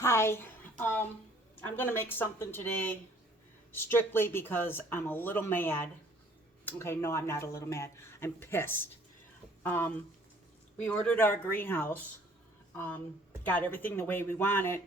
Hi, I'm gonna make something today strictly because I'm a little mad. Okay, no, I'm not a little mad. I'm pissed. Um, we ordered our greenhouse, got everything the way we want it,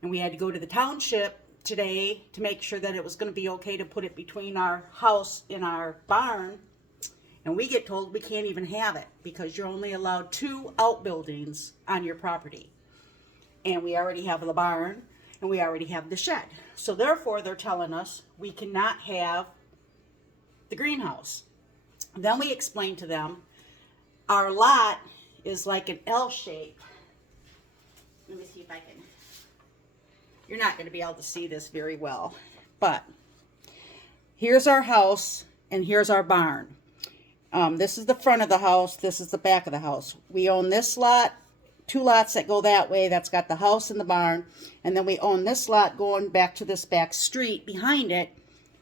and we had to go to the township today to make sure that it was gonna be okay to put it between our house and our barn. And we get told we can't even have it because you're only allowed 2 outbuildings on your property. And we already have the barn and we already have the shed. So therefore they're telling us we cannot have the greenhouse. Then we explained to them our lot is like an L shape. Let me see if I can. You're not going to be able to see this very well, but here's our house and here's our barn. This is the front of the house. This is the back of the house. We own this lot, 2 lots that go that way. That's got the house and the barn. And then we own this lot going back to this back street behind it.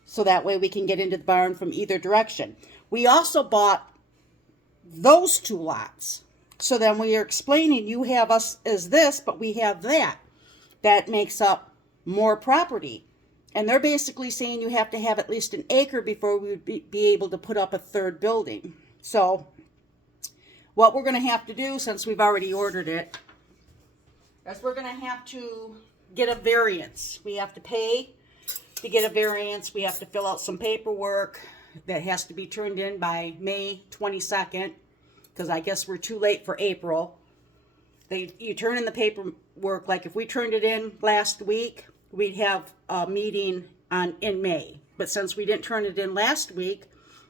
So that way we can get into the barn from either direction. We also bought those 2 lots. So then we are explaining you have us as this, but we have that. That makes up more property. And they're basically saying you have to have at least an acre before we would be able to put up a third building. So what we're going to have to do, since we've already ordered it, is we're going to have to get a variance. We have to pay to get a variance. We have to fill out some paperwork that has to be turned in by May 22nd, because I guess we're too late for April. You turn in the paperwork, like if we turned it in last week, we'd have a meeting in May. But since we didn't turn it in last week,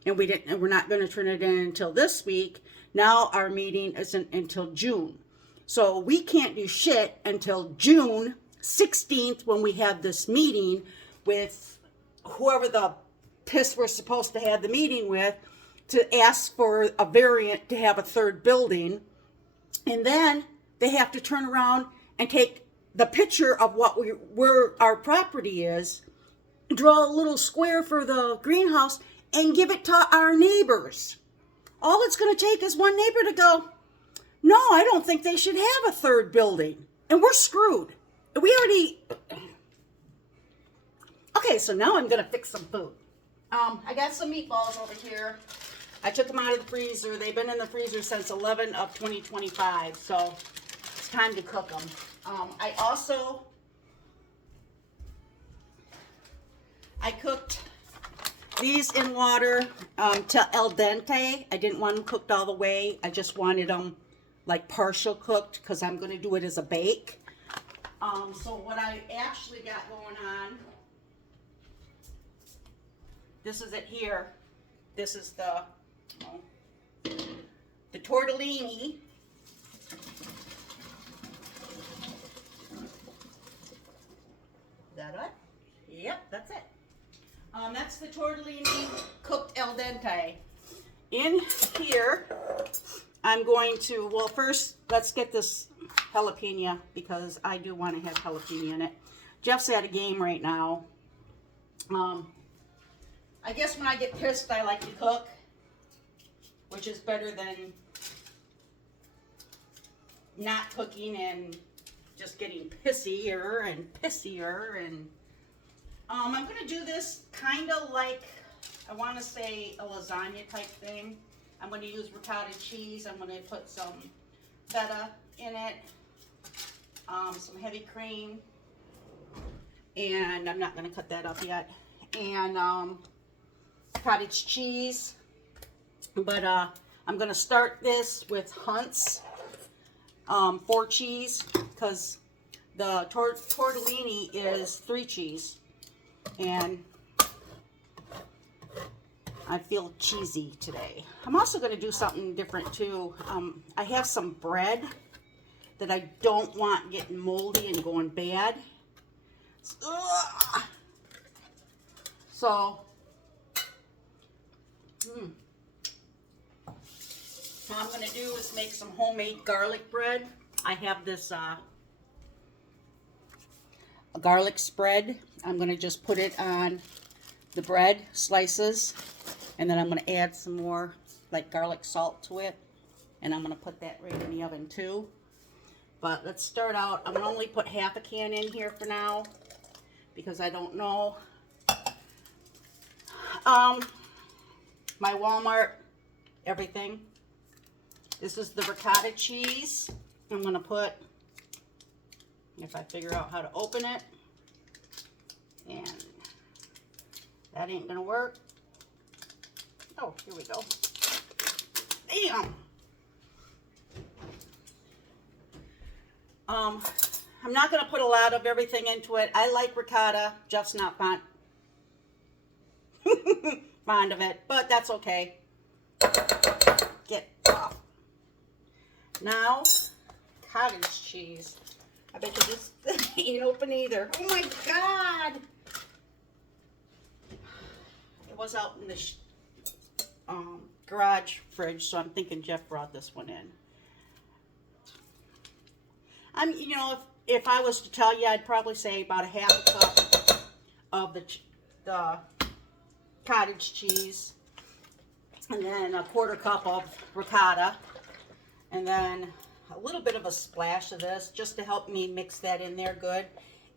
and we're not going to turn it in until this week, now our meeting isn't until June. So we can't do shit until June 16th when we have this meeting with whoever the piss we're supposed to have the meeting with to ask for a variant to have a third building. And then they have to turn around and take the picture of where our property is, draw a little square for the greenhouse, and give it to our neighbors. All it's going to take is one neighbor to go, no, I don't think they should have a third building. And we're screwed. We already... Okay, so now I'm going to fix some food. I got some meatballs over here. I took them out of the freezer. They've been in the freezer since 11 of 2025, so it's time to cook them. I cooked these in water to al dente. I didn't want them cooked all the way. I just wanted them like partial cooked because I'm going to do it as a bake. So what I actually got going on, this is it here. This is the tortellini. Is that it? Yep, that's it. That's the tortellini cooked al dente. In here, I'm going to, well, first, let's get this jalapeno because I do want to have jalapeno in it. Jeff's at a game right now. I guess when I get pissed, I like to cook, which is better than not cooking and just getting pissier and pissier. And I'm going to do this kind of like, I want to say a lasagna type thing. I'm going to use ricotta cheese. I'm going to put some feta in it, some heavy cream, and I'm not going to cut that up yet, and cottage cheese. But I'm going to start this with Hunt's 4 cheese because the tortellini is 3 cheese. And I feel cheesy today. I'm also going to do something different too. I have some bread that I don't want getting moldy and going bad. So, what I'm going to do is make some homemade garlic bread. I have this garlic spread. I'm going to just put it on the bread slices, and then I'm going to add some more like garlic salt to it, and I'm going to put that right in the oven too. But let's start out. I'm gonna only put half a can in here for now because I don't know. My Walmart everything. This is the ricotta cheese. I'm gonna put, if I figure out how to open it, and that ain't gonna work. Oh, here we go. Damn. I'm not gonna put a lot of everything into it. I like ricotta, just not fond of it, but that's okay. Get off. Now, cottage cheese. I bet you this ain't open either. Oh my God! It was out in the garage fridge, so I'm thinking Jeff brought this one in. You know, if I was to tell you, I'd probably say about a half a cup of the cottage cheese, and then a quarter cup of ricotta, and then a little bit of a splash of this just to help me mix that in there good.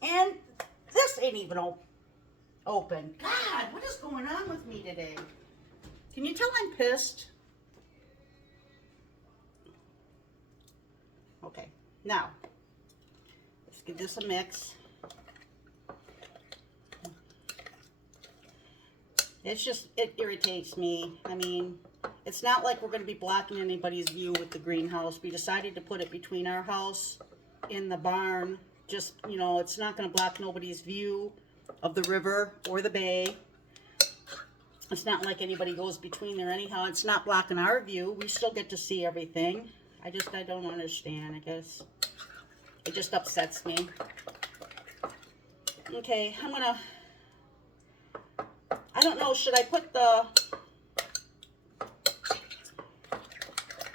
And this ain't even open. God, what is going on with me today? Can you tell I'm pissed? Okay, now let's give this a mix. It's just, it irritates me. I mean, it's not like we're going to be blocking anybody's view with the greenhouse. We decided to put it between our house and the barn. Just, you know, it's not going to block nobody's view of the river or the bay. It's not like anybody goes between there anyhow. It's not blocking our view. We still get to see everything. I don't understand, I guess. It just upsets me. Okay, I don't know, should I put the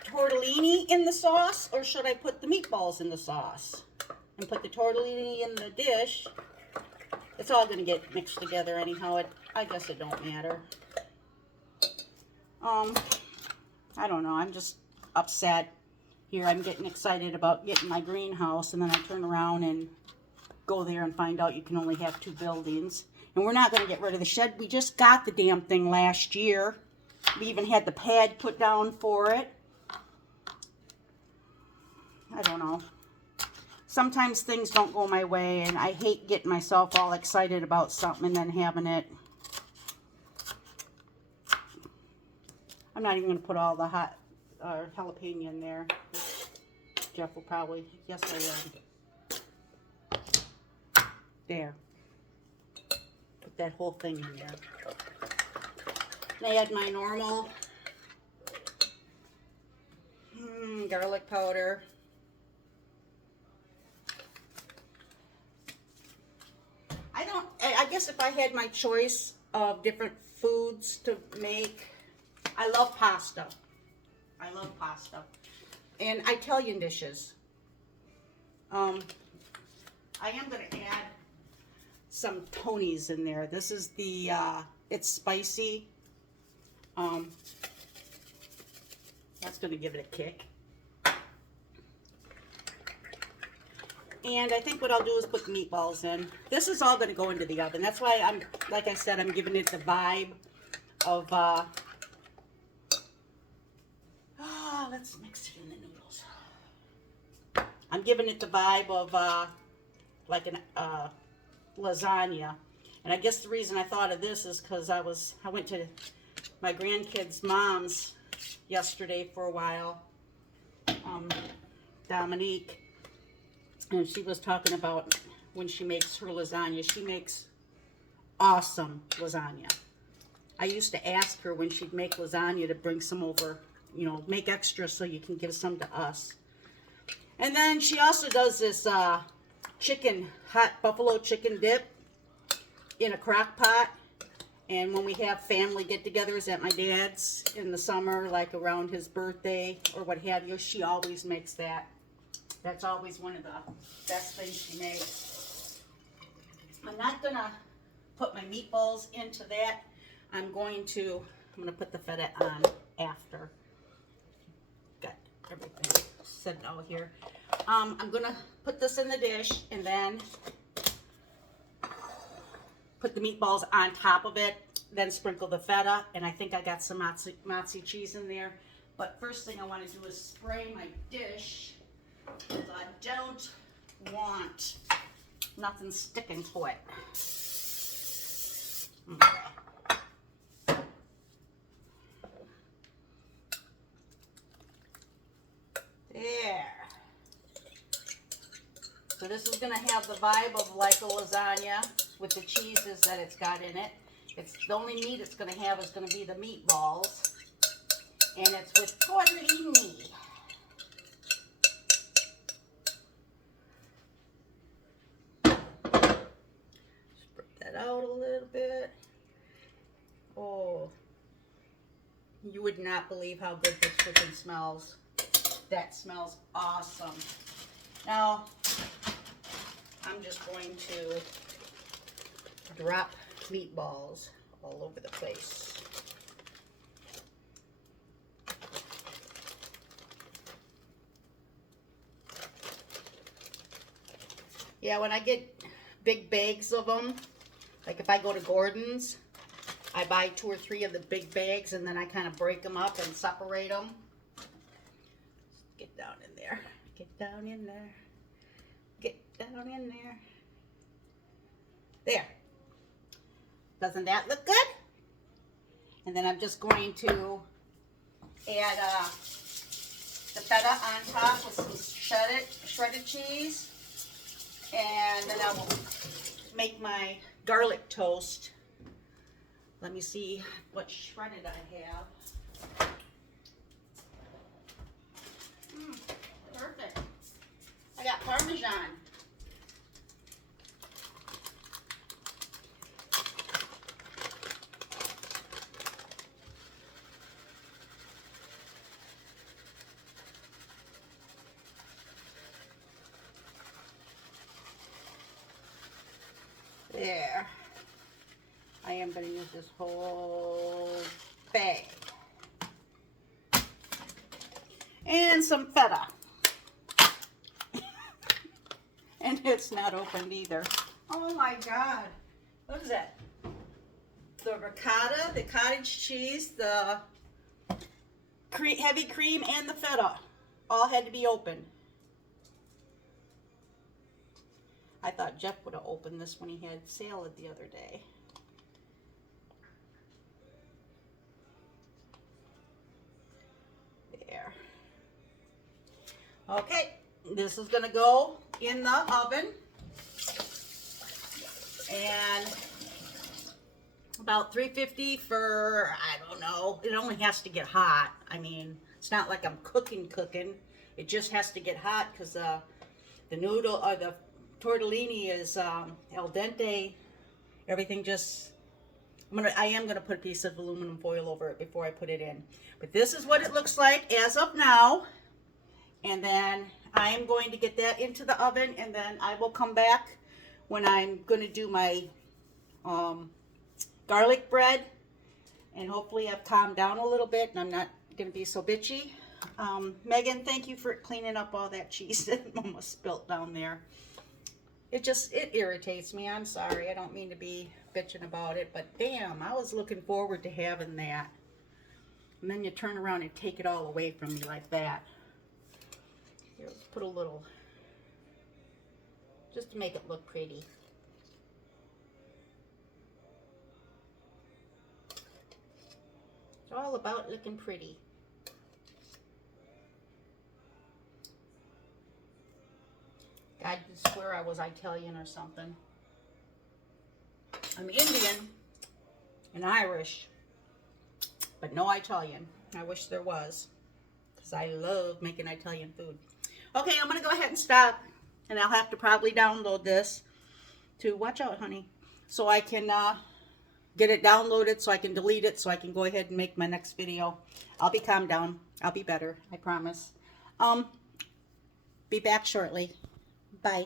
tortellini in the sauce, or should I put the meatballs in the sauce? And put the tortellini in the dish. It's all going to get mixed together anyhow. I guess it don't matter. I don't know, I'm just upset. Here I'm getting excited about getting my greenhouse, and then I turn around and go there and find out you can only have 2 buildings. And we're not going to get rid of the shed. We just got the damn thing last year. We even had the pad put down for it. I don't know. Sometimes things don't go my way, and I hate getting myself all excited about something and then having it. I'm not even going to put all the hot jalapeno in there. Jeff will probably, yes I will. There. Put that whole thing in there. And I add my normal garlic powder. I guess if I had my choice of different foods to make, I love pasta. I love pasta. And Italian dishes. I am going to add some Tony's in there. This is the, it's spicy. That's going to give it a kick. And I think what I'll do is put the meatballs in. This is all going to go into the oven. That's why I'm, like I said, I'm giving it the vibe of, let's mix it in the noodles. I'm giving it the vibe of, like an, lasagna. And I guess the reason I thought of this is because I went to my grandkids' mom's yesterday for a while, Dominique, and she was talking about when she makes her lasagna. She makes awesome lasagna. I used to ask her when she'd make lasagna to bring some over, you know, make extra so you can give some to us. And then she also does this hot buffalo chicken dip in a crock pot. And when we have family get-togethers at my dad's in the summer, like around his birthday or what have you, she always makes that. That's always one of the best things she makes. I'm not going to put my meatballs into that. I'm going to put the feta on after. Got everything set out here. I'm gonna put this in the dish and then put the meatballs on top of it, then sprinkle the feta, and I think I got some mozzie cheese in there. But first thing I want to do is spray my dish, because I don't want nothing sticking to it. Okay. There. So this is going to have the vibe of like a lasagna with the cheeses that it's got in it. It's the only meat it's going to have is going to be the meatballs, and it's with tortellini. Spread that out a little bit. Oh, you would not believe how good this freaking smells. That smells awesome. Now, I'm just going to drop meatballs all over the place. Yeah, when I get big bags of them, like if I go to Gordon's, I buy 2 or 3 of the big bags and then I kind of break them up and separate them. Get down in there. Get down in there. Get down in there. There. Doesn't that look good? And then I'm just going to add the feta on top with some shredded cheese. And then I will make my garlic toast. Let me see what shredded I have. Perfect. I got Parmesan. There. I am going to use this whole bag. And some feta. And it's not opened either. Oh my God. What is that? The ricotta, the cottage cheese, the heavy cream, and the feta all had to be opened. I thought Jeff would have opened this when he had salad the other day. There. Okay, this is going to go in the oven. And about 350 for, I don't know, it only has to get hot. I mean, it's not like I'm cooking. It just has to get hot because the noodle or the tortellini is al dente. Everything just, I am gonna put a piece of aluminum foil over it before I put it in. But this is what it looks like as of now. And then I am going to get that into the oven, and then I will come back when I'm gonna do my garlic bread. And hopefully I've calmed down a little bit and I'm not gonna be so bitchy. Megan, thank you for cleaning up all that cheese that Mama spilt down there. It irritates me. I'm sorry. I don't mean to be bitching about it, but damn, I was looking forward to having that. And then you turn around and take it all away from me like that. Here, let's put a little, just to make it look pretty. It's all about looking pretty. God, I swear I was Italian or something. I'm Indian and Irish, but no Italian. I wish there was, because I love making Italian food. Okay, I'm going to go ahead and stop, and I'll have to probably download this to, watch out, honey, so I can get it downloaded, so I can delete it, so I can go ahead and make my next video. I'll be calmed down. I'll be better, I promise. Be back shortly. Bye.